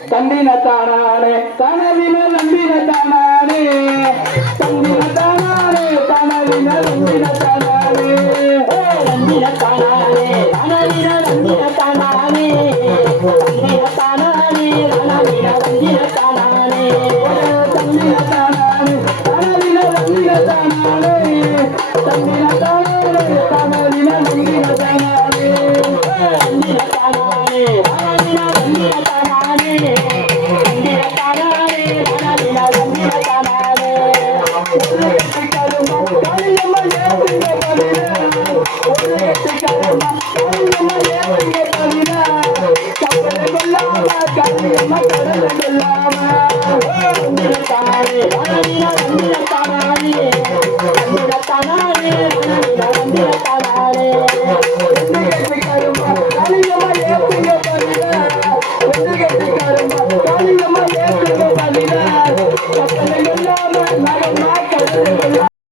தந்தின தானானே தனவின நம்பின தானானே தந்தின தானானே தனவின நம்பின தானானே நம்பின தானானே தனவின நம்பின தானானே தந்தின தானானே தனவின நம்பின தானானே தந்தின தானானே தனவின நம்பின தானானே தந்தின தானானே தனவின நம்பின தானானே தந்தின தானானே தனவின நம்பின தானானே தந்தின தானானே தனவின நம்பின தானானே கருமா கலியம்மா ஏத்துங்க கலியா ஒரு கருமா கலியம்மா ஏத்துங்க கலியா கப்பல கொல்லாம கலியம்மா கடல கொல்லாம தந்தின தானானே தனவின நம்பின தானானே தந்தின தானானே தனவின நம்பின தானானே கருமா கலியம்மா ஏத்துங்க கலியா ஒரு கருமா கலியம்மா ஏத்துங்க கலியா